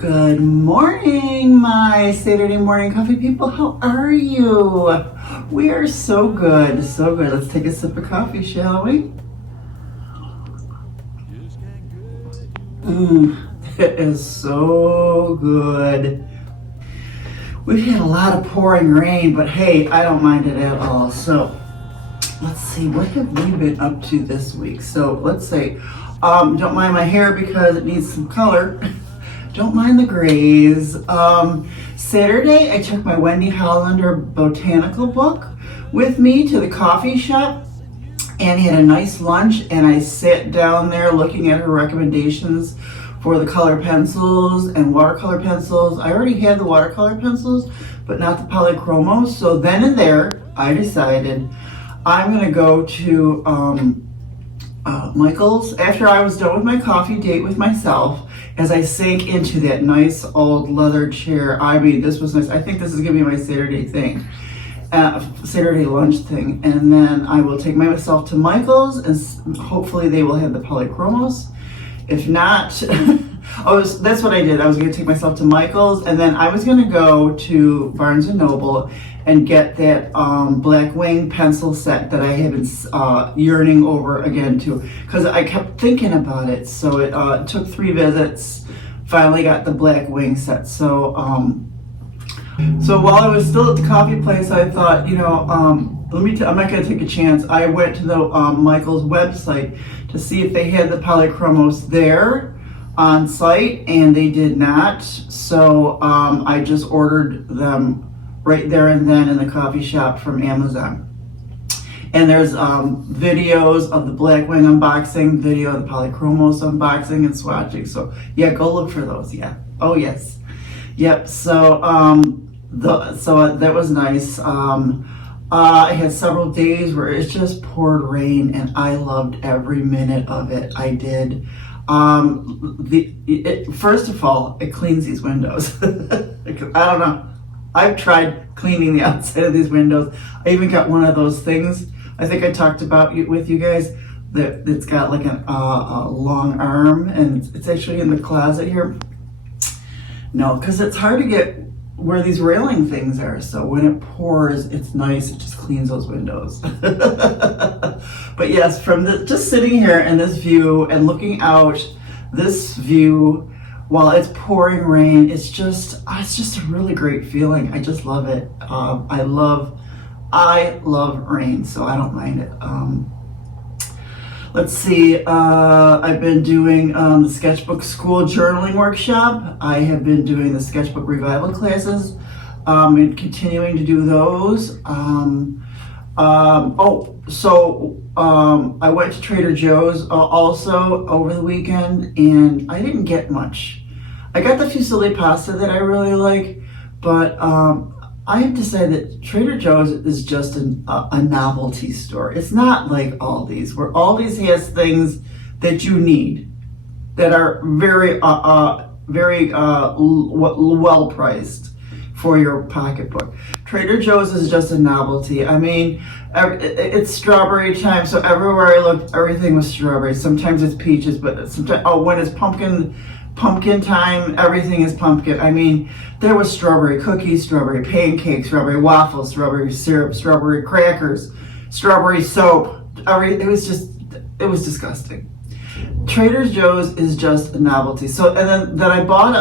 Good morning, my Saturday morning coffee people. How are you? We are so good, so good. Let's take a sip of coffee, shall we? It is so good. We've had a lot of pouring rain, but hey, I don't mind it at all. So let's see, what have we been up to this week? So let's say, don't mind my hair because it needs some color. Don't mind the grays. Saturday, I took my Wendy Hollander botanical book with me to the coffee shop and had a nice lunch, and I sat down there looking at her recommendations for the color pencils and watercolor pencils. I already had the watercolor pencils, but not the polychromos. So then and there, I decided I'm gonna go to Michael's after I was done with my coffee date with myself. As I sank into that nice old leather chair, I mean, this was nice. I think this is gonna be my Saturday thing, Saturday lunch thing. And then I will take myself to Michael's and hopefully they will have the polychromos. If not, that's what I did. I was gonna take myself to Michael's and then I was gonna go to Barnes & Noble and get that Black Wing pencil set that I had been yearning over again to, because I kept thinking about it. So it took 3 visits, finally got the Black Wing set. So while I was still at the coffee place, I thought, you know, I'm not gonna take a chance. I went to the Michael's website to see if they had the polychromos there on site, and they did not. So I just ordered them right there and then in the coffee shop from Amazon. And there's videos of the Black Wing unboxing, video of the polychromos unboxing and swatching. So yeah, go look for those. Yeah. Oh yes. Yep. So that was nice. I had several days where it just poured rain, and I loved every minute of it. I did. First of all, it cleans these windows. I don't know. I've tried cleaning the outside of these windows. I even got one of those things I think I talked about with you guys that's got like a long arm, and it's actually in the closet here. No, because it's hard to get where these railing things are. So when it pours, it's nice. It just cleans those windows. But yes, from just sitting here in this view and looking out this view while it's pouring rain, it's just a really great feeling. I just love it. I love rain, so I don't mind it. Let's see, I've been doing the sketchbook school journaling workshop. I have been doing the sketchbook revival classes and continuing to do those. I went to Trader Joe's also over the weekend, and I didn't get much. I got the fusilli pasta that I really like, but I have decided that Trader Joe's is just a novelty store. It's not like Aldi's, where Aldi's has things that you need that are very well priced for your pocketbook. Trader Joe's is just a novelty. I mean, it's strawberry time, so everywhere I looked, everything was strawberry. Sometimes it's peaches, but sometimes, when it's pumpkin time, everything is pumpkin. I mean, there was strawberry cookies, strawberry pancakes, strawberry waffles, strawberry syrup, strawberry crackers, strawberry soap. It was disgusting. Trader Joe's is just a novelty. So, and then I bought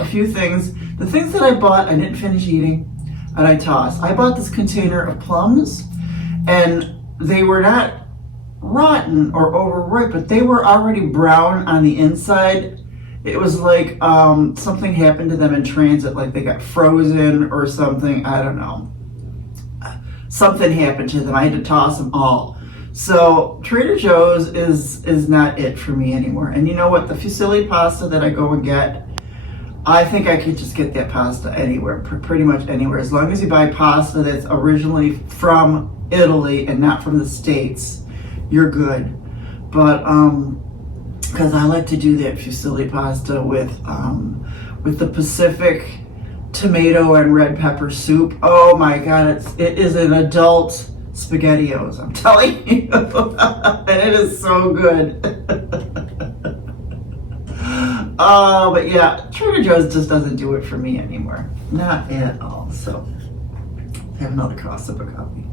a few things. The things that I bought, I didn't finish eating, and I tossed. I bought this container of plums, and they were not rotten or overripe, but they were already brown on the inside. It was like something happened to them in transit, like they got frozen or something. I don't know. Something happened to them. I had to toss them all. So Trader Joe's is not it for me anymore. And you know what? The fusilli pasta that I go and get, I think I could just get that pasta anywhere, pretty much anywhere. As long as you buy pasta that's originally from Italy and not from the States, you're good. But because I like to do that fusilli pasta with the Pacific tomato and red pepper soup. Oh my God, it is an adult SpaghettiOs, I'm telling you. And it is so good. But yeah, Trader Joe's just doesn't do it for me anymore. Not at all. So I have another sip of coffee.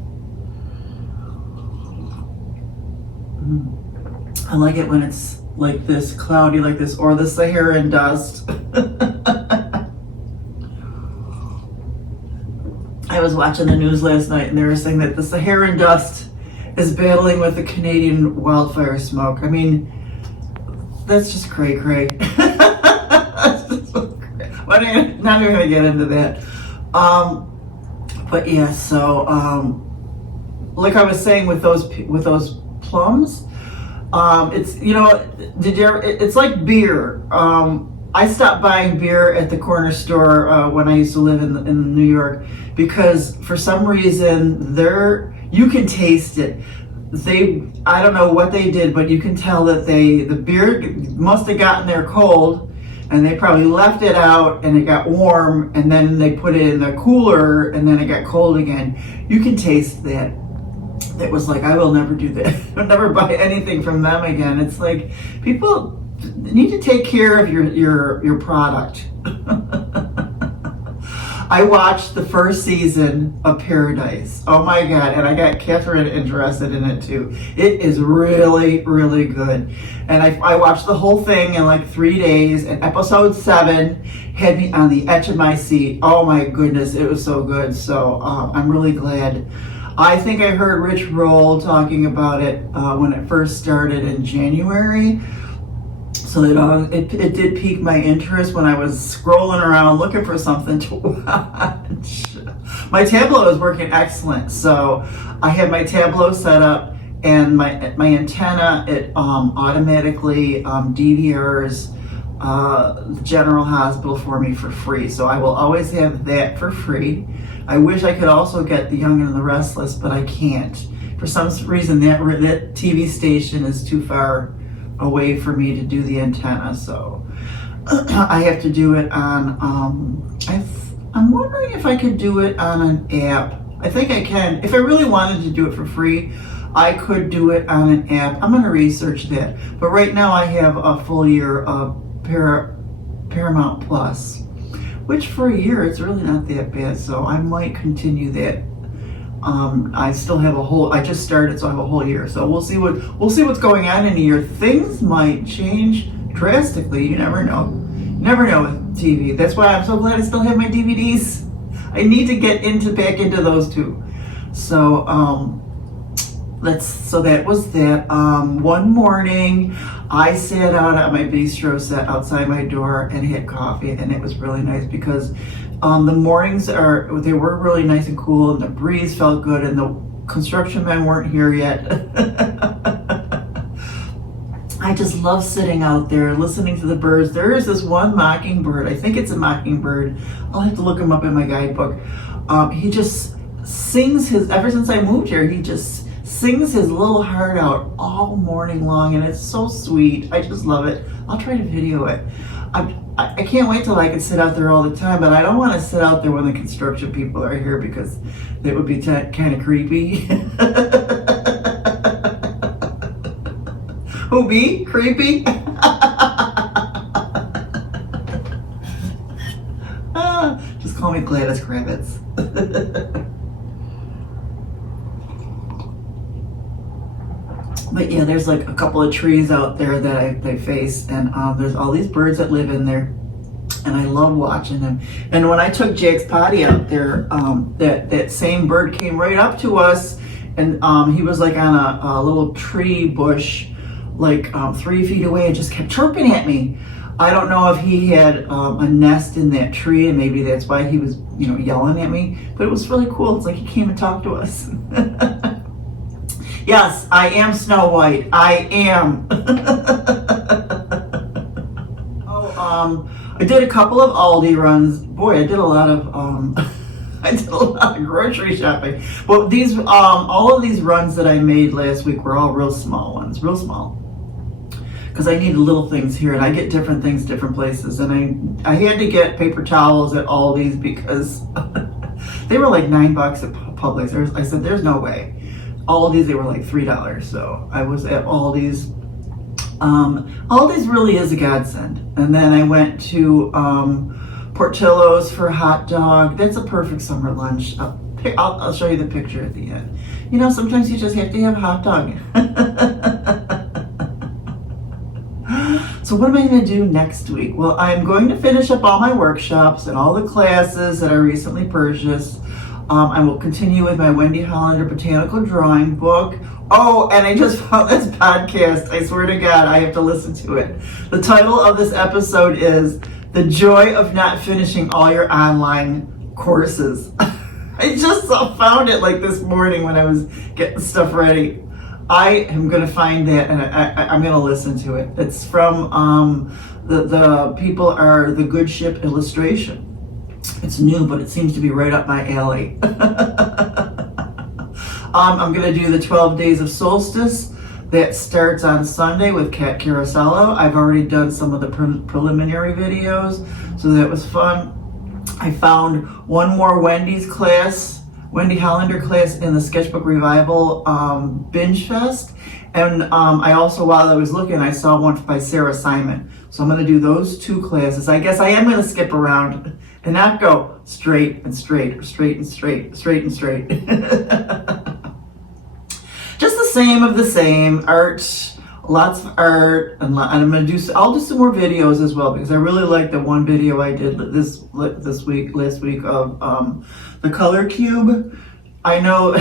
I like it when it's like this, cloudy like this, or the Saharan dust. I was watching the news last night and they were saying that the Saharan dust is battling with the Canadian wildfire smoke. I mean, that's just cray-cray. But I'm not even gonna get into that. But yeah, so like I was saying with those plums, it's, you know, it's like beer. I stopped buying beer at the corner store when I used to live in New York, because for some reason you can taste it. I don't know what they did, but you can tell that the beer must have gotten there cold, and they probably left it out and it got warm, and then they put it in the cooler and then it got cold again. You can taste that. It was like, I will never do that. I'll never buy anything from them again. It's like, people need to take care of your product. I watched the first season of Paradise. Oh my God, and I got Catherine interested in it too. It is really, really good. And I watched the whole thing in like 3 days, and episode 7 had me on the edge of my seat. Oh my goodness, it was so good. So I'm really glad. I think I heard Rich Roll talking about it when it first started in January. So it did pique my interest when I was scrolling around looking for something to watch. My Tableau is working excellent. So I have my Tableau set up, and my antenna, it automatically DVRs the General Hospital for me for free. So I will always have that for free. I wish I could also get The Young and the Restless, but I can't. For some reason, that TV station is too far away for me to do the antenna, so I have to do it on, I'm wondering if I could do it on an app. I think I can. If I really wanted to do it for free, I could do it on an app. I'm going to research that. But right now I have a full year of Paramount Plus, which for a year it's really not that bad, so I might continue that. I still have I just started, so I have a whole year. So we'll see what's going on in a year. Things might change drastically. You never know. You never know with TV. That's why I'm so glad I still have my DVDs. I need to get back into those too. So so that was that. One morning I sat out at my bistro set outside my door and had coffee, and it was really nice because the mornings they were really nice and cool, and the breeze felt good, and the construction men weren't here yet. I just love sitting out there listening to the birds. There is this one mockingbird. I think it's a mockingbird. I'll have to look him up in my guidebook. He just sings ever since I moved here, he just sings his little heart out all morning long, and it's so sweet. I just love it. I'll try to video it. I can't wait till I can sit out there all the time, but I don't want to sit out there when the construction people are here because that would be kind of creepy. Who be? Creepy? Just call me Gladys Kravitz. But yeah, there's like a couple of trees out there that I face, and there's all these birds that live in there, and I love watching them. And when I took Jack's potty out there, that same bird came right up to us, and he was like on a little tree bush, like 3 feet away, and just kept chirping at me. I don't know if he had a nest in that tree, and maybe that's why he was, yelling at me. But it was really cool. It's like he came and talked to us. Yes, I am Snow White. I am. I did a couple of Aldi runs. Boy, I did a lot of grocery shopping. But these, all of these runs that I made last week were all real small ones, real small. Because I needed little things here, and I get different things different places. And I had to get paper towels at Aldi's because they were like $9 at Publix. I said, there's no way. Aldi's, they were like $3. So I was at Aldi's Aldi's really is a godsend. And then I went to Portillo's for a hot dog. That's a perfect summer lunch. I'll show you the picture at the end. You know, sometimes you just have to have a hot dog. So what am I going to do next week? Well, I'm going to finish up all my workshops and all the classes that I recently purchased. I will continue with my Wendy Hollander Botanical Drawing book. Oh, and I just found this podcast. I swear to God, I have to listen to it. The title of this episode is The Joy of Not Finishing All Your Online Courses. I just found it like this morning when I was getting stuff ready. I am going to find that and I'm going to listen to it. It's from the people are The Good Ship Illustration. It's new, but it seems to be right up my alley. I'm going to do the 12 Days of Solstice. That starts on Sunday with Kat Carasello. I've already done some of the preliminary videos, so that was fun. I found one more Wendy Hollander class in the Sketchbook Revival Binge Fest. And I also, while I was looking, I saw one by Sarah Simon. So I'm going to do those two classes. I guess I am going to skip around and not go straight and straight, or straight and straight, straight and straight. Just the same of the same. Art, lots of art, and I'll do some more videos as well, because I really like the one video I did last week of the color cube. I know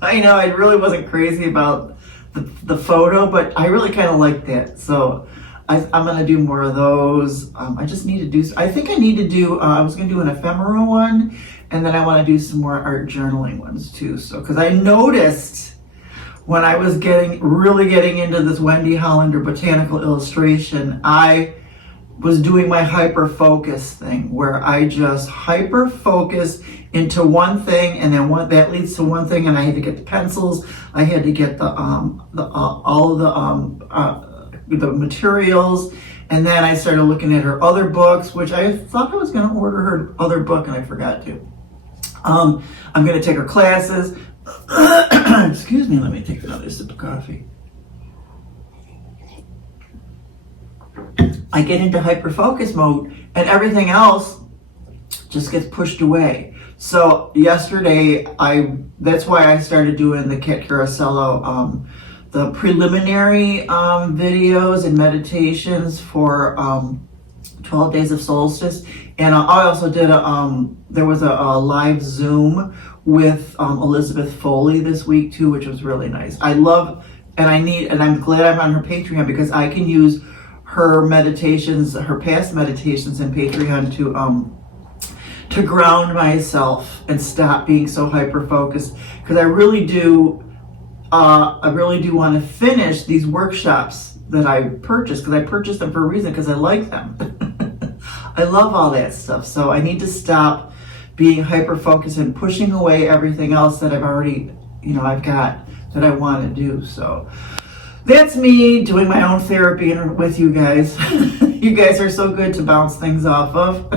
I really wasn't crazy about the photo, but I really kind of like that. So I'm going to do more of those. I just need to do, I think I need to do, I was going to do an ephemera one, and then I want to do some more art journaling ones too. So, because I noticed when I was really getting into this Wendy Hollander botanical illustration, I was doing my hyper focus thing, where I just hyper focus into one thing, and then that leads to one thing, and I had to get the pencils, I had to get all of the materials, and then I started looking at her other books, which I thought I was going to order her other book, and I forgot to. I'm going to take her classes. Excuse me, let me take another sip of coffee. I get into hyper-focus mode, and everything else just gets pushed away. So yesterday, that's why I started doing the Kat Carasello, the preliminary videos and meditations for 12 Days of Solstice. And I also did there was a live Zoom with Elizabeth Foley this week too, which was really nice. I love, and I'm glad I'm on her Patreon, because I can use her meditations, her past meditations in Patreon to ground myself and stop being so hyper focused, because I really do want to finish these workshops that I purchased, because I purchased them for a reason, because I like them. I love all that stuff, so I need to stop being hyper focused and pushing away everything else that I've already, I've got that I want to do. So that's me doing my own therapy with you guys. You guys are so good to bounce things off of.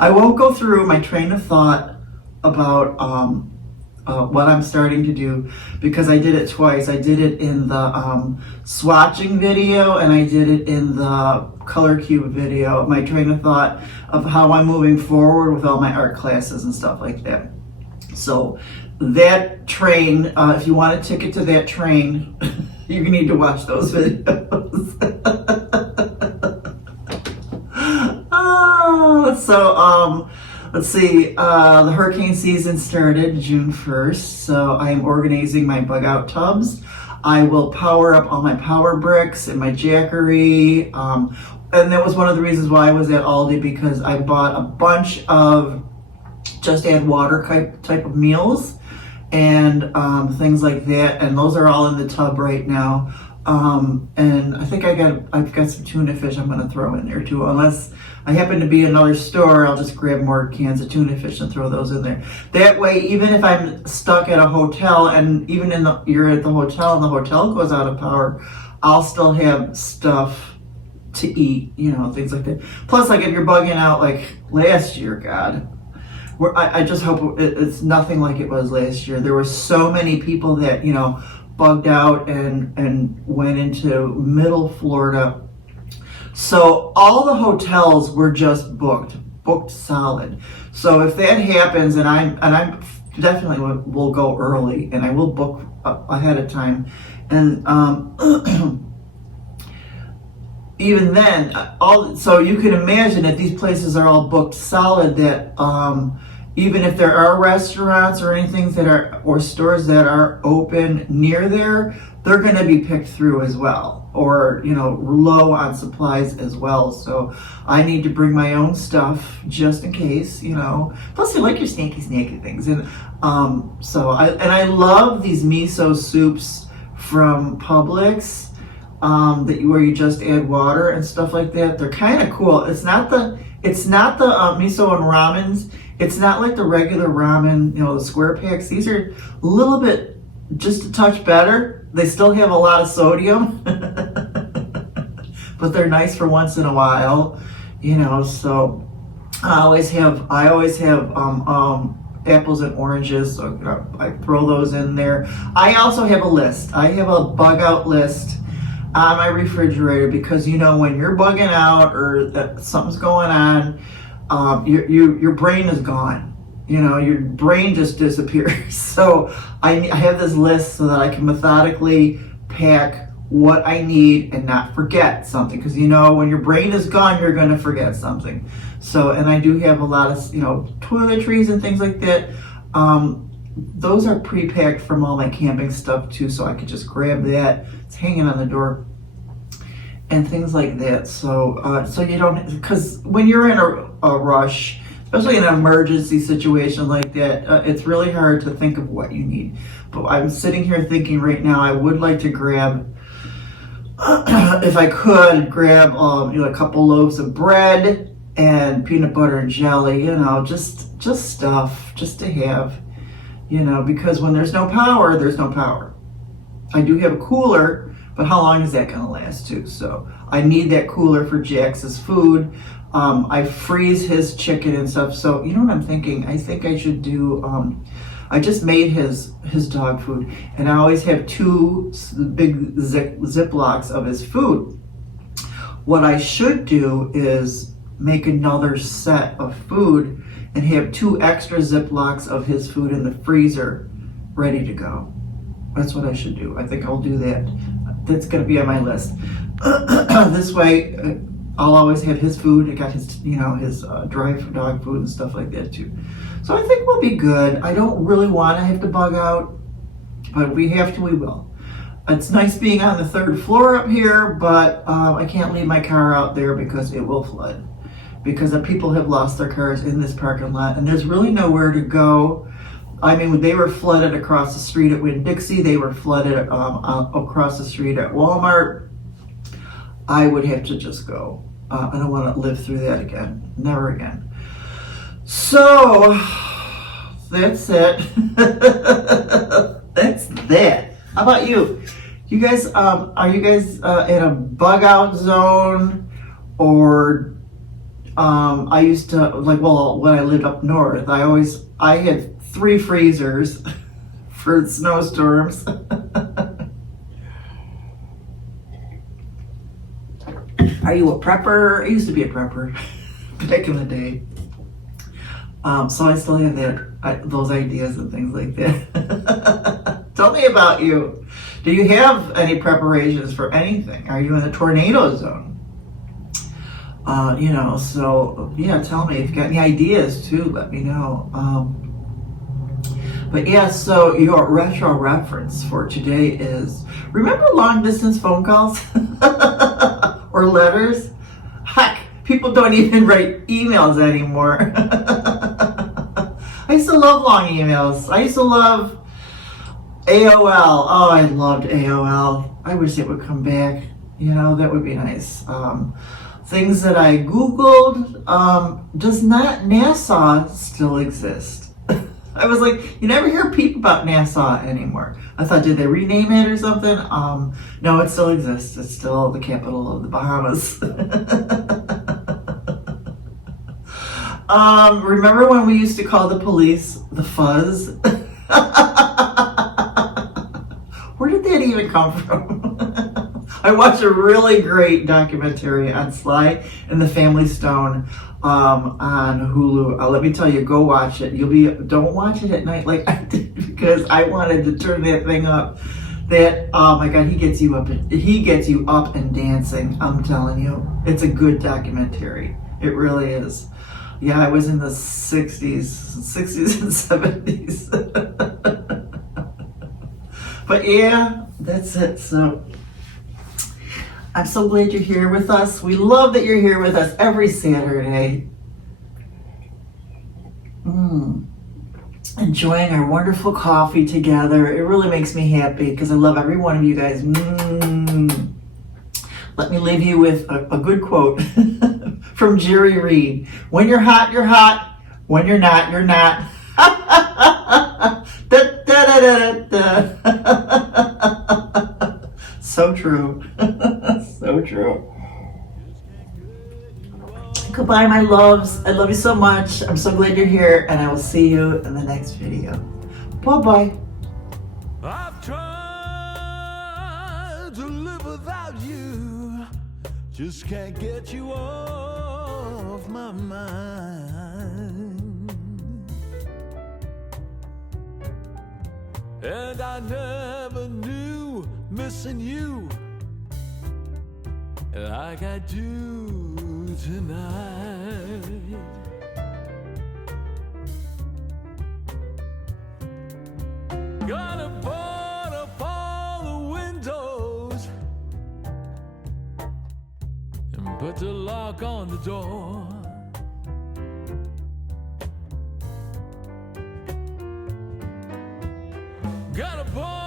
I won't go through my train of thought about what I'm starting to do, because I did it twice. I did it in the swatching video, and I did it in the color cube video, my train of thought of how I'm moving forward with all my art classes and stuff like that. So that train, if you want a ticket to that train, you need to watch those videos. Let's see, the hurricane season started June 1st, so I am organizing my bug out tubs. I will power up all my power bricks and my jackery. And that was one of the reasons why I was at Aldi, because I bought a bunch of just add water type of meals and things like that. And those are all in the tub right now. And I think I've got some tuna fish I'm going to throw in there too. Unless I happen to be in another store, I'll just grab more cans of tuna fish and throw those in there. That way, even if I'm stuck at a hotel, and even you're at the hotel and the hotel goes out of power, I'll still have stuff to eat, things like that. Plus, like if you're bugging out like last year, God, I just hope it's nothing like it was last year. There were so many people that, bugged out and went into middle Florida. So all the hotels were just booked solid. So if that happens, and I'm definitely will go early, and I will book ahead of time, and even then, so you can imagine if these places are all booked solid, that even if there are restaurants or anything that are, or stores that are open near there, they're going to be picked through as well, or low on supplies as well. So I need to bring my own stuff just in case, Plus, I like your snacky things, and so I love these miso soups from Publix, where you just add water and stuff like that. They're kind of cool. It's not the miso and ramens. It's not like the regular ramen, the square packs. These are a little bit, just a touch better. They still have a lot of sodium, but they're nice for once in a while, so I always have apples and oranges, so I throw those in there. I also have a list. I have a bug out list on my refrigerator, because when you're bugging out or something's going on, your brain is gone. Your brain just disappears. So I have this list so that I can methodically pack what I need and not forget something, because when your brain is gone, you're going to forget something. So, and I do have a lot of toiletries and things like that. Those are pre-packed from all my camping stuff too, so I could just grab that. It's hanging on the door and things like that. So so you don't, because when you're in a rush, especially in an emergency situation like that, it's really hard to think of what you need. But I'm sitting here thinking right now, I would like to grab, if I could, grab a couple loaves of bread and peanut butter and jelly, just stuff, just to have, because when there's no power, there's no power. I do have a cooler, but how long is that going to last too? So I need that cooler for Jax's food. I freeze his chicken and stuff. So you know what I'm thinking? I think I should do, I just made his dog food, and I always have 2 big Ziplocs of his food. What I should do is make another set of food and have 2 extra Ziplocs of his food in the freezer ready to go. That's what I should do. I think I'll do that. That's going to be on my list. This way, I'll always have his food. I got his, his dry dog food and stuff like that too. So I think we'll be good. I don't really want to have to bug out, but if we have to, we will. It's nice being on the 3rd floor up here, but I can't leave my car out there because it will flood. Because people have lost their cars in this parking lot, and there's really nowhere to go. I mean, they were flooded across the street at Winn-Dixie. They were flooded across the street at Walmart. I would have to just go. I don't want to live through that again. Never again. So, that's it. That's that. How about you? You guys, are you guys in a bug out zone? Or, I used to, when I lived up north, I had 3 freezers for snowstorms. Are you a prepper? I used to be a prepper back in the day. So I still have those ideas and things like that. Tell me about you. Do you have any preparations for anything? Are you in a tornado zone? So yeah, tell me if you got any ideas too, let me know. But yeah, so your retro reference for today is, remember long distance phone calls or letters? Heck, people don't even write emails anymore. I used to love long emails. I used to love AOL. Oh, I loved AOL. I wish it would come back. That would be nice. Things that I Googled, does not NASA still exist? I was like, you never hear peep about NASA anymore. I thought, did they rename it or something? No, it still exists. It's still the capital of the Bahamas. Remember when we used to call the police the fuzz? Where did even come from? I watched a really great documentary on Sly and the Family Stone on Hulu. Let me tell you, go watch it. Don't watch it at night like I did, because I wanted to turn that thing up. Oh my God, he gets you up and dancing. I'm telling you, it's a good documentary. It really is. Yeah, I was in the 60s and 70s. But yeah, that's it. So I'm so glad you're here with us. We love that you're here with us every Saturday. Enjoying our wonderful coffee together. It really makes me happy because I love every one of you guys. Let me leave you with a good quote from Jerry Reed. When you're hot, you're hot. When you're not, you're not. So true. So true. Goodbye, my loves. I love you so much. I'm so glad you're here, and I will see you in the next video. Bye-bye. I've tried to live without you, just can't get you off my mind. And I never knew missing you like I do tonight. Gonna board up all the windows and put the lock on the door. Gonna board